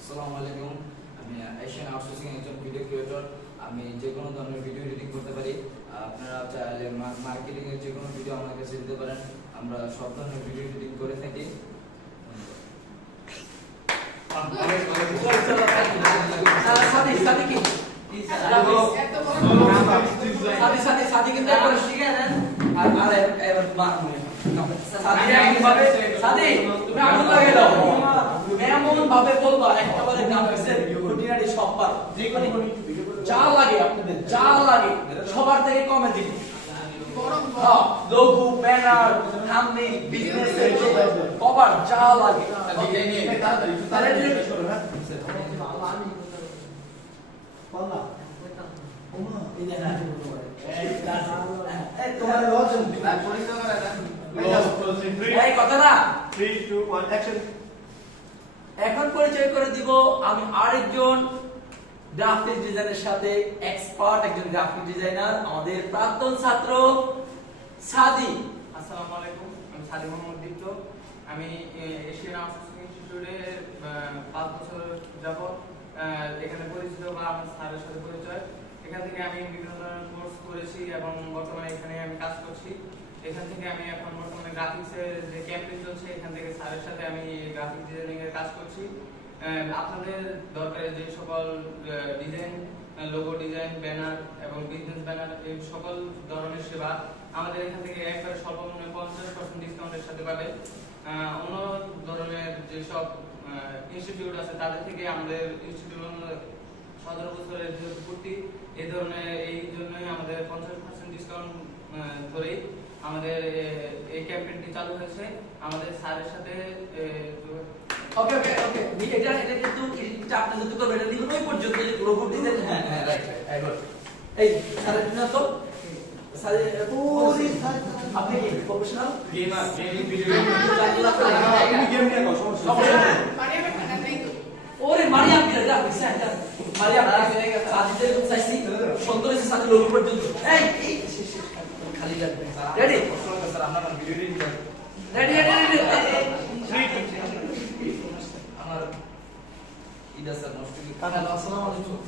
আসসালামু আলাইকুম আমি এশিয়ান আউটসোর্সিং একজন ভিডিও ক্রিয়েটর আমি যে কোনো ধরনের ভিডিও এডিটিং করতে পারি। আপনারা চাইলে মার্কেটিং এর যে কোনো ভিডিও আমার কাছে দিতে পারেন। আমরা সব ধরনের ভিডিও এডিটিং করে থাকি। সাদি সাদি কি সাদি সাদি সাদি কিন্তু একবার শিখে নেন আর এবার যে লাগে আপনাদের যা লাগে সবার থেকে কমে দিন হ্যাঁ, logo banner thumbnail business cover যা লাগে তাহলে এই কথা না এখন পরিচয় করে দিব আমি আরেকজন গ্রাফিক ডিজাইনের সাথে এক্সপার্ট একজন গ্রাফিক ডিজাইনার আমাদের প্রাক্তন ছাত্র সাদি। আসসালামু আলাইকুম আমি সাদি মোহাম্মদ দীপ্ত। আমি এশিয়ান আউটসোর্সিং ইনস্টিটিউটে আহ, পাঁচ বছর যাবত আহ, এখানে পরিচিত বা আমার স্যারের সাথে পরিচয়। এখান থেকে আমি বিভিন্ন ধরনের কোর্স করেছি এবং বর্তমানে এখানে আমি কাজ করছি। এখান থেকে আমি এখন বর্তমানে গ্রাফিক্সের যে ক্যাম্পেইন চলছে, এখান থেকে স্যারের সাথে আমি গ্রাফিক ডিজাইনিং এর কাজ করছি। আপনাদের দরকারে যে সকল ডিজাইন লোগো ডিজাইন ব্যানার এবং বিজনেস ব্যানার এই সকল ধরনের সেবা আমাদের এখান থেকে একবারে সর্বনিম্ন পঞ্চাশ পার্সেন্ট ডিসকাউন্টের সাথে পাবে অন্য ধরনের যেসব ইনস্টিটিউট আছে, তাদের থেকে আমাদের ইনস্টিটিউট সতেরো বছরের যেহেতু পূর্তি এই ধরনের, এই জন্যই আমাদের পঞ্চাশ পার্সেন্ট ডিসকাউন্ট ধরেই আমাদের এই ক্যাম্পেইনটি চালু হয়েছে আমাদের স্যারের সাথে ওকে ওকে ওকে এটা এটা কিন্তু এটা আপনি যদি করবেন এটা নিবেন ওই পর্যন্ত যে লোগো ডিজাইন হ্যাঁ হ্যাঁ রাইট রাইট এই স্যারের জন্য তো স্যারের পুরি আপনি কি প্রফেশনাল গেমার গেমিং ভিডিও ওরে মারিয়াম কি রাখা বিসা এটা মারিয়াম সাদিদের চাইছি সুন্দর এসে সাদি লোগো পর্যন্ত এই এই শেষ, শেষ, খালি লাগবে রেডি স্যার আমরা video editing ready ready ready আমার ইদা স্যার নষ্ট কি আসসালামু আলাইকুম